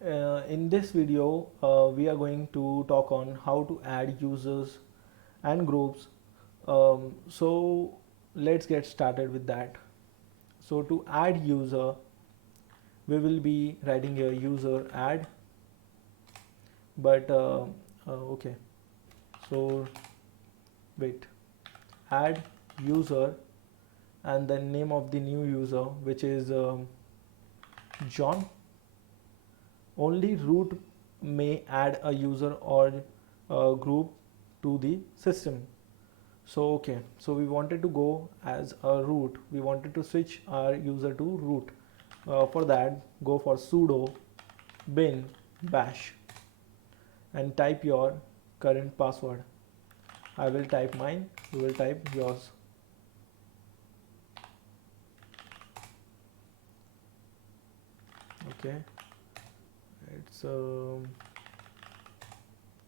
In this video, we are going to talk on how to add users and groups. So let's get started with that. So to add user, we will be writing a user add, but okay. So wait, add user and the name of the new user, which is John. Only root may add a user or a group to the system. So okay, so we wanted to go as a root, we wanted to switch our user to root. For that, go for sudo bin bash and type your current password. I will type mine, you will type yours. Okay, it's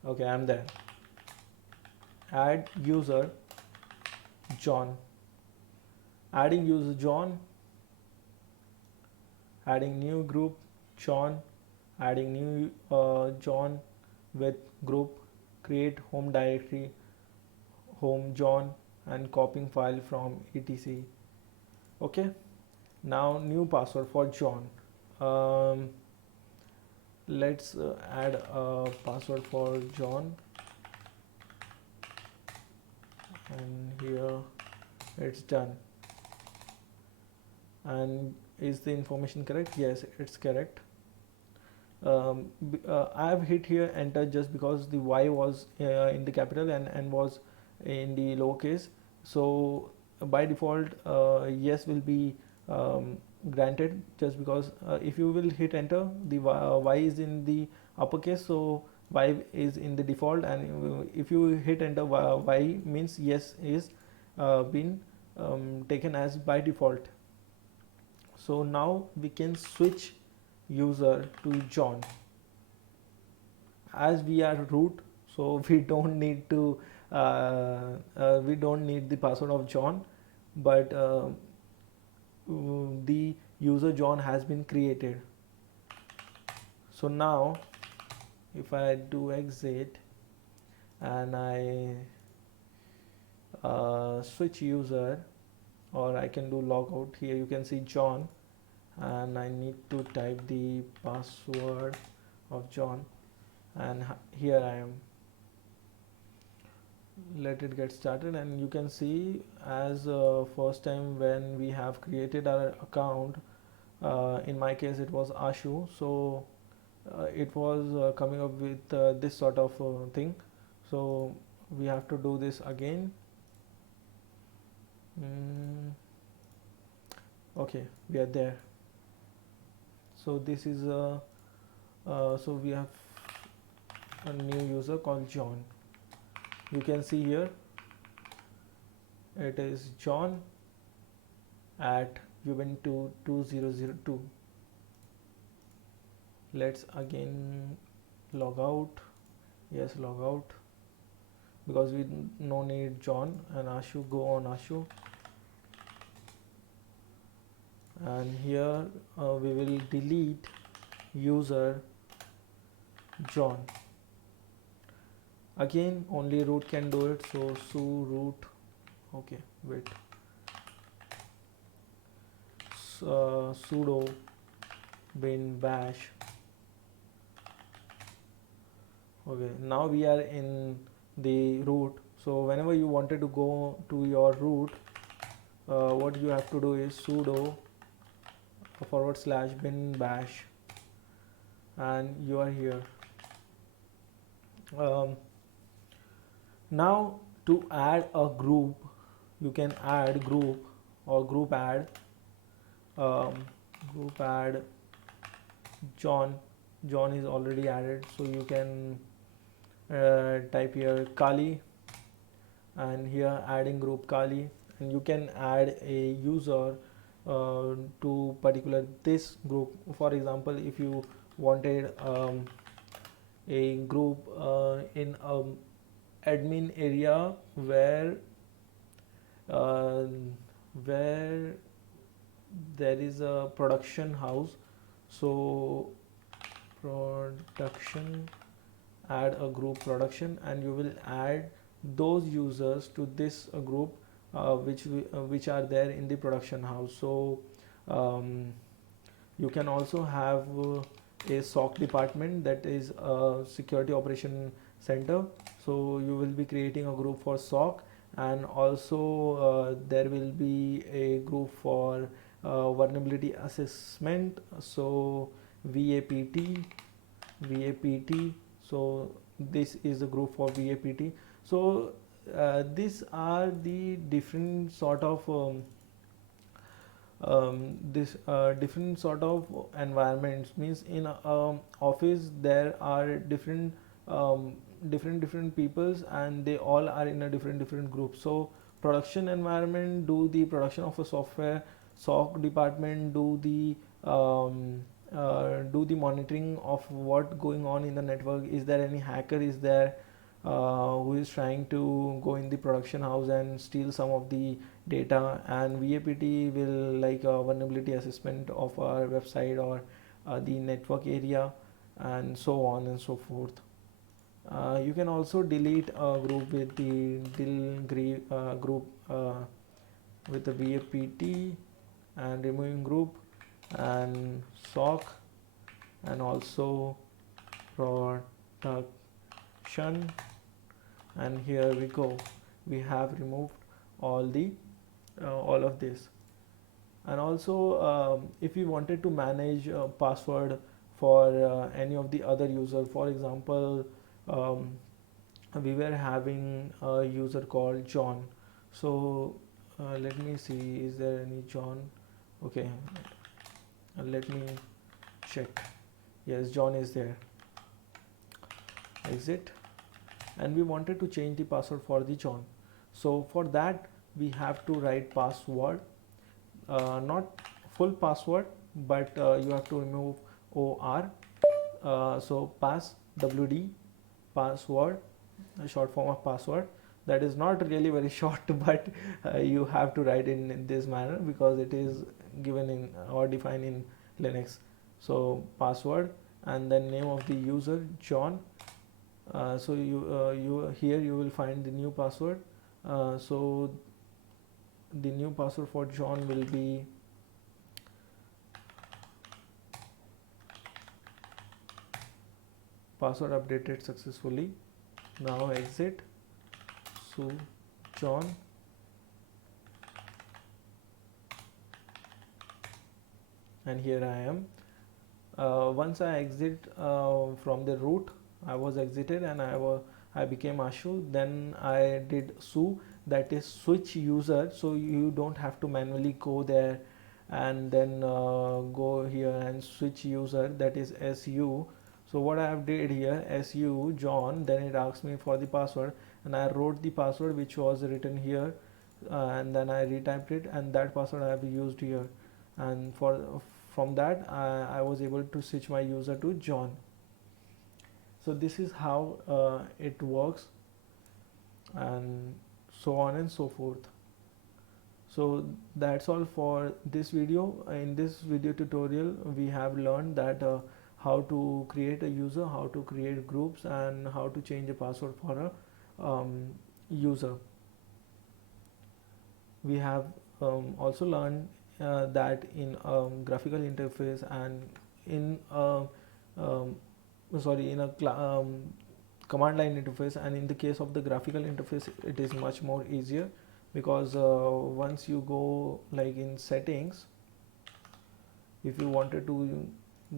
okay, I'm there. Add user John, adding user John, adding new group John, adding new John with group, create home directory home John and copying file from etc. Okay, now new password for John. um, let's add a password for John, and here it's done. And is the information correct? Yes, it's correct. I have hit here enter just because the Y was in the capital and N was in the lowercase. So by default, yes will be granted, just because if you will hit enter, the Y is in the uppercase, so Y is in the default, and if you hit enter, Y means yes is been taken as by default. So now we can switch user to John. As we are root, so we don't need to we don't need the password of John, but the user John has been created. So now if I do exit and I switch user, or I can do logout, here you can see John, and I need to type the password of John, and here I am. Let it get started, and you can see as first time when we have created our account, in my case it was Ashu, so it was coming up with this sort of thing. So we have to do this again. Okay, we are there. So this is so we have a new user called John. You can see here it is John at Ubuntu 2002. Let's again log out. Yes, log out, because we no need John, and Ashu, go on Ashu, and here we will delete user John. Again, only root can do it, so su root. Okay, wait, sudo bin bash. Okay, now we are in the root. So whenever you wanted to go to your root, what you have to do is sudo / bin bash, and you are here. Now to add a group, you can add group or group add, group add John. John is already added, so you can type here Kali, and here adding group Kali, and you can add a user to particular this group. For example, if you wanted a group in admin area where uh, where there is a production house, so production, add a group production, and you will add those users to this group which are there in the production house. So um, you can also have a SOC department, that is a security operation center. So you will be creating a group for SOC, and also there will be a group for vulnerability assessment. So VAPT, VAPT. So this is a group for VAPT. So these are the different sort of this different sort of environments. Means in a office there are different peoples, and they all are in a different group. So production environment do the production of a software, SOC department do the monitoring of what going on in the network. Is there any hacker is there who is trying to go in the production house and steal some of the data, and VAPT will like a vulnerability assessment of our website or the network area, and so on and so forth. You can also delete a group with the group with the VAPT, and removing group, and SOC, and also production. And here we go, we have removed all of this. And also if you wanted to manage password for any of the other user, for example, um, we were having a user called John. So let me see, is there any John? Okay, let me check. Yes, John is there. Exit. And we wanted to change the password for the John. So for that we have to write password, not full password, but you have to remove OR. So pass WD, password, a short form of password. That is not really very short, but you have to write in this manner because it is given in or defined in Linux. So password, and then name of the user John. So you here you will find the new password. So the new password for John will be password updated successfully. Now exit. So John, and here I am. Once I exit from the root, I was exited and I became Ashu. Then I did su, that is switch user. So you don't have to manually go there and then go here and switch user, that is su. So what I have did here, su John, then it asks me for the password, and I wrote the password which was written here, and then I retyped it, and that password I have used here. And from that I was able to switch my user to John. So this is how it works, and so on and so forth. So that's all for this video. In this video tutorial we have learned that how to create a user, how to create groups, and how to change a password for a user. We have also learned that in graphical interface and in um, in a command line interface, and in the case of the graphical interface it is much more easier, because once you go like in settings, if you wanted to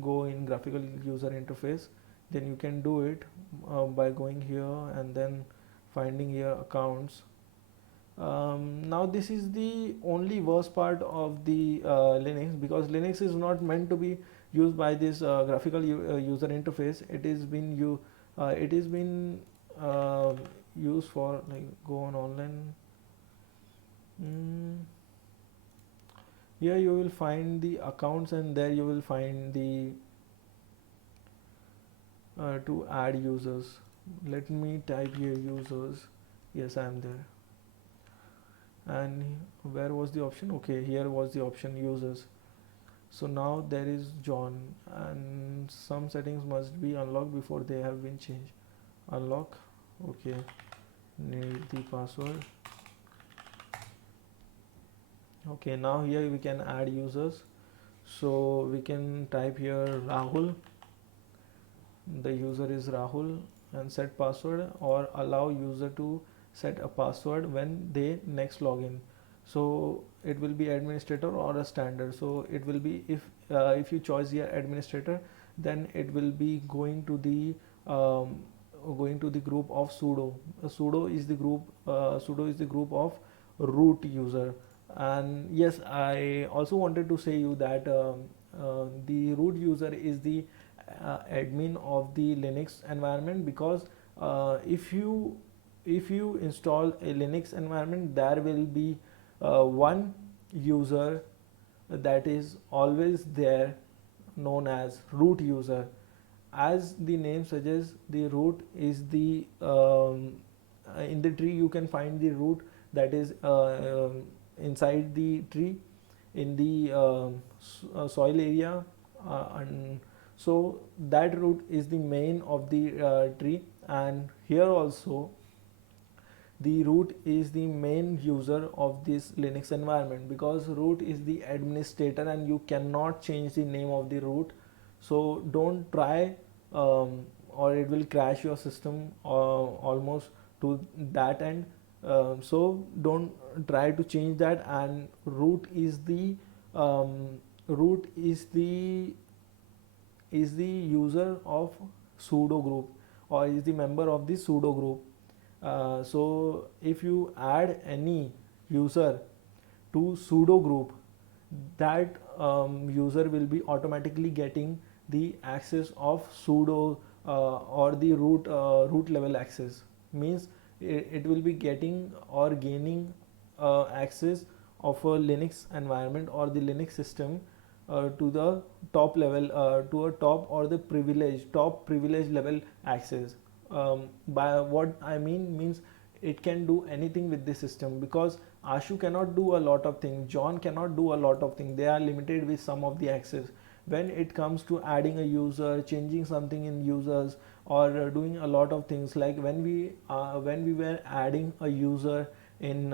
go in graphical user interface, then you can do it by going here and then finding here accounts. Now this is the only worst part of the Linux, because Linux is not meant to be used by this graphical user interface. It is been used for like go on online. Here you will find the accounts, and there you will find the to add users. Let me type here users. Yes, I am there. And where was the option? Okay, here was the option users. So now there is John, and some settings must be unlocked before they have been changed. Unlock, okay, need the password. Okay, now here we can add users. So we can type here Rahul, the user is Rahul, and set password, or allow user to set a password when they next login. So it will be administrator or a standard. So it will be, if you choose here administrator, then it will be um, going to the group of sudo. Sudo is the group of root user. And yes, I also wanted to say you that the root user is the admin of the Linux environment, because if you install a Linux environment, there will be one user that is always there, known as root user. As the name suggests, the root is the in the tree you can find the root that is inside the tree, in the soil area, and so that root is the main of the tree. And here also the root is the main user of this Linux environment, because root is the administrator and you cannot change the name of the root. So don't try, or it will crash your system almost to that end. So don't try to change that. And um, root is the user of sudo group, or is the member of the sudo group. So if you add any user to sudo group, that user will be automatically getting the access of sudo, or the root level access. Means it will be getting or gaining access of a Linux environment or the Linux system to the top level, to a top or the top privilege level access. By what I means it can do anything with the system, because Ashu cannot do a lot of things, John cannot do a lot of things, they are limited with some of the access. When it comes to adding a user, changing something in users, or doing a lot of things, like when we were adding a user in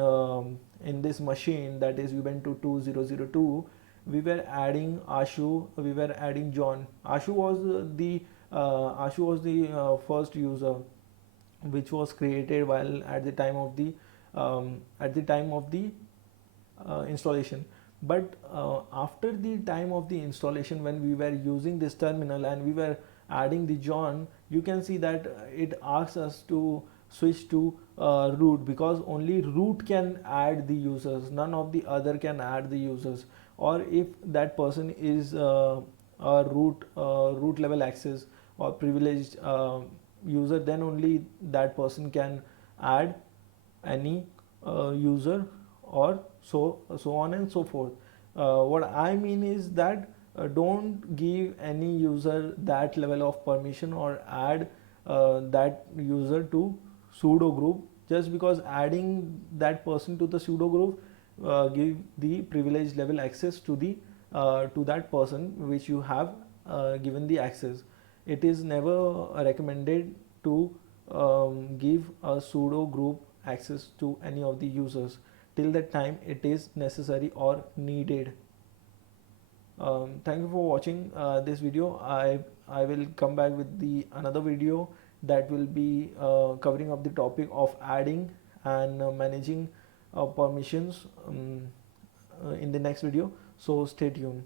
this machine, that is Ubuntu 2002, we were adding Ashu, we were adding John. Ashu was the first user which was created while at the time of the installation. But after the time of the installation, when we were using this terminal and we were adding the John, you can see that it asks us to switch to root, because only root can add the users, none of the other can add the users. Or if that person is a root level access or privileged user, then only that person can add any user, or so on and so forth. What I mean is that don't give any user that level of permission, or add that user to sudo group. Just because adding that person to the sudo group give the privilege level access to the to that person which you have given the access. It is never recommended to give a sudo group access to any of the users till the time it is necessary or needed. Thank you for watching this video. I will come back with the another video that will be covering up the topic of adding and managing permissions in the next video. So stay tuned.